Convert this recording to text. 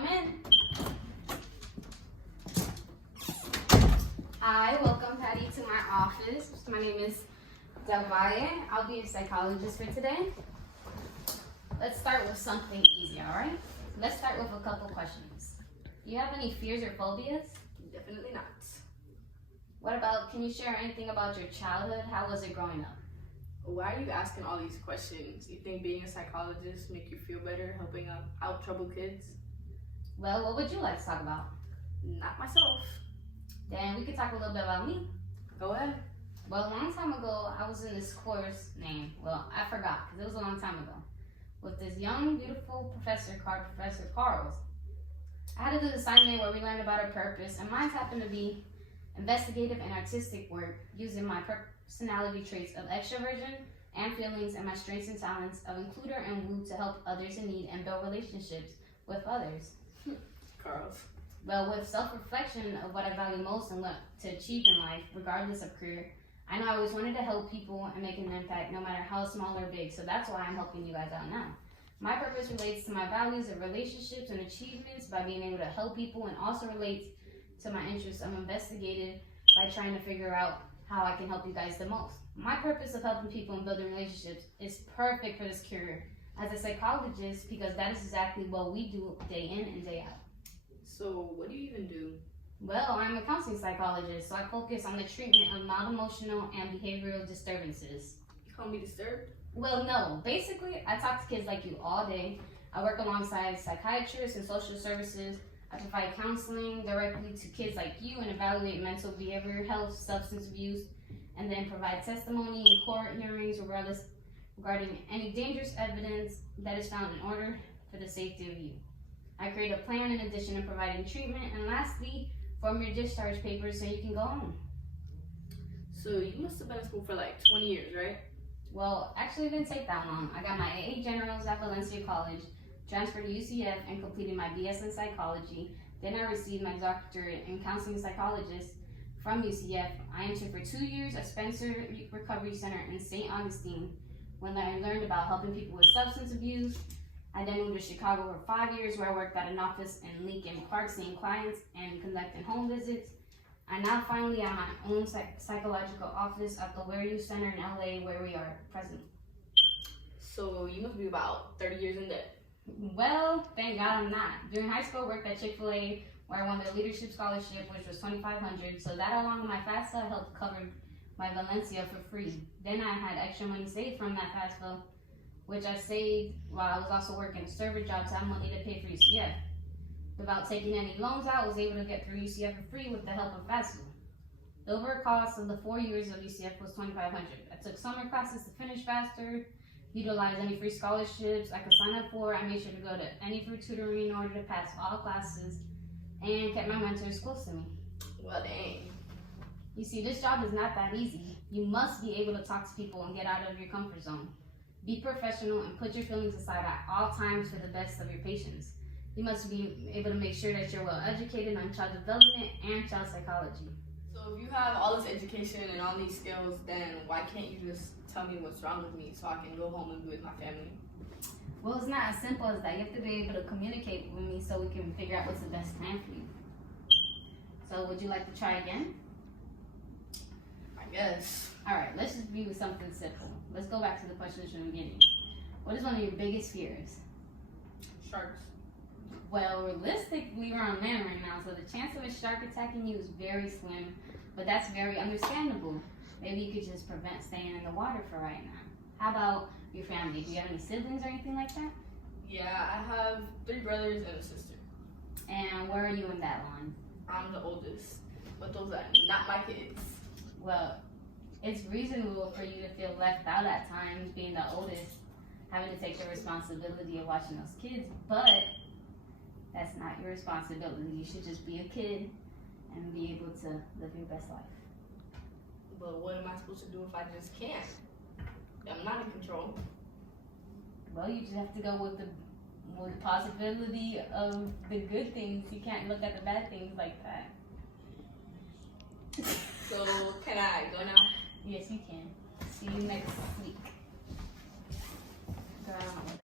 Come in. Hi, welcome Patty to my office. My name is Del Valle. I'll be a psychologist for today. Let's start with something easy, all right? Let's start with a couple questions. Do you have any fears or phobias? Definitely not. What about, can you share anything about your childhood? How was it growing up? Why are you asking all these questions? You think being a psychologist make you feel better helping out troubled kids? Well, what would you like to talk about? Not myself. Then we could talk a little bit about me. Go ahead. Well, a long time ago, I was in this course named, I forgot, because it was a long time ago, with this young, beautiful professor called Professor Carls. I had to do the assignment where we learned about our purpose, and mine happened to be investigative and artistic work using my personality traits of extroversion and feelings and my strengths and talents of includer and woo to help others in need and build relationships with others. Carls. Well, with self-reflection of what I value most and what to achieve in life, regardless of career, I know I always wanted to help people and make an impact no matter how small or big, so that's why I'm helping you guys out now. My purpose relates to my values of relationships and achievements by being able to help people, and also relates to my interests of investigative by trying to figure out how I can help you guys the most. My purpose of helping people and building relationships is perfect for this career as a psychologist because that is exactly what we do day in and day out. So what do you even do? Well, I'm a counseling psychologist, so I focus on the treatment of non-emotional and behavioral disturbances. You call me disturbed? Well, no. Basically, I talk to kids like you all day. I work alongside psychiatrists and social services. I provide counseling directly to kids like you and evaluate mental behavior health, substance abuse, and then provide testimony in court hearings regarding any dangerous evidence that is found in order for the safety of you. I create a plan in addition to providing treatment, and lastly, form your discharge papers so you can go home. So you must have been in school for like 20 years, right? Well, actually it didn't take that long. I got my AA Generals at Valencia College, transferred to UCF, and completed my BS in psychology. Then I received my doctorate in counseling psychologist from UCF. I interned for 2 years at Spencer Recovery Center in St. Augustine when I learned about helping people with substance abuse. I then moved to Chicago for 5 years where I worked at an office in Lincoln Park seeing clients and conducting home visits. I now finally have my own psychological office at the Ware Youth Center in LA where we are present. So you must be about 30 years in debt. Well, thank God I'm not. During high school, I worked at Chick-fil-A where I won the leadership scholarship, which was $2,500. So that along with my FAFSA helped cover my Valencia for free. Then I had extra money saved from that FAFSA, which I saved while I was also working a server job, so I had money to pay for UCF. Without taking any loans out, I was able to get through UCF for free with the help of FAFSA. The overall cost of the 4 years of UCF was $2,500. I took summer classes to finish faster, utilized any free scholarships I could sign up for. I made sure to go to any free tutoring in order to pass all classes, and kept my mentors close to me. Well, dang. You see, this job is not that easy. You must be able to talk to people and get out of your comfort zone. Be professional and put your feelings aside at all times for the best of your patients. You must be able to make sure that you're well educated on child development and child psychology. So if you have all this education and all these skills, then why can't you just tell me what's wrong with me so I can go home and be with my family? Well, it's not as simple as that. You have to be able to communicate with me so we can figure out what's the best plan for you. So would you like to try again? I guess. All right, let's just be with something simple. Let's go back to the questions from the beginning. What is one of your biggest fears? Sharks. Well, realistically, we're on land right now, so the chance of a shark attacking you is very slim, but that's very understandable. Maybe you could just prevent staying in the water for right now. How about your family? Do you have any siblings or anything like that? Yeah, I have 3 brothers and a sister. And where are you in that line? I'm the oldest, but those are not my kids. Well, it's reasonable for you to feel left out at times, being the oldest, having to take the responsibility of watching those kids, but that's not your responsibility. You should just be a kid and be able to live your best life. But what am I supposed to do if I just can't? I'm not in control. Well, you just have to go with the possibility of the good things. You can't look at the bad things like that. So can I go now? Yes, you can. See you next week.